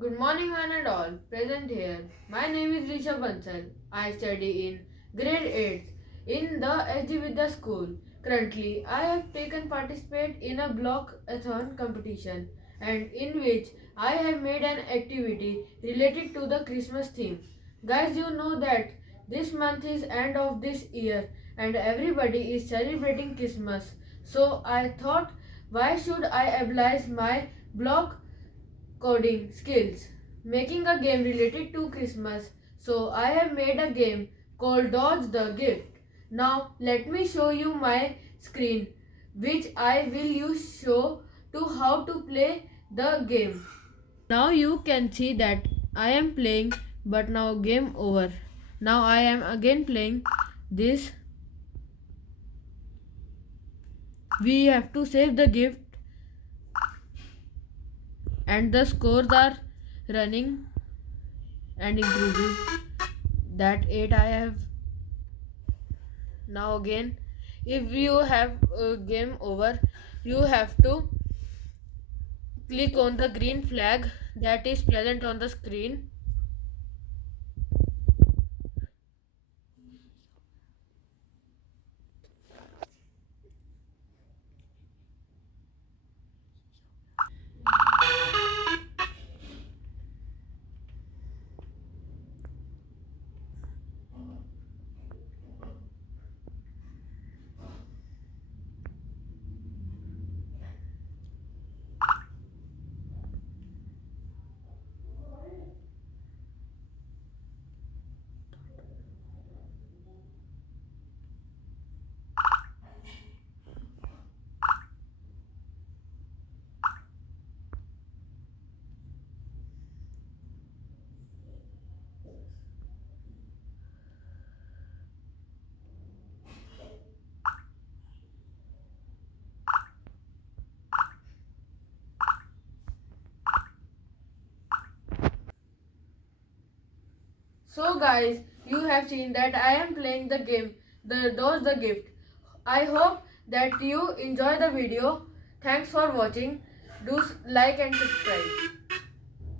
Good morning, one and all present here. My name is Rishabh bansal. I study in grade 8 in the SD Vidya school. Currently, I have taken participate in a blockathon competition and in which I have made an activity related to the Christmas theme. Guys, you know that this month is end of this year and everybody is celebrating Christmas. So I thought, why should I abolish my block coding skills, making a game related to Christmas. So I have made a game called Dodge the Gift. Now let me show you my screen which I will use show to how to play the game. Now you can see that I am playing but now game over. Now I am again playing this. We have to save the gift and the scores are running and increasing. That 8 I have. Now again, if you have a game over, you have to click on the green flag that is present on the screen. So guys, you have seen that I am playing the game, the Dose the Gift. I hope that you enjoy the video. Thanks for watching. Do like and subscribe.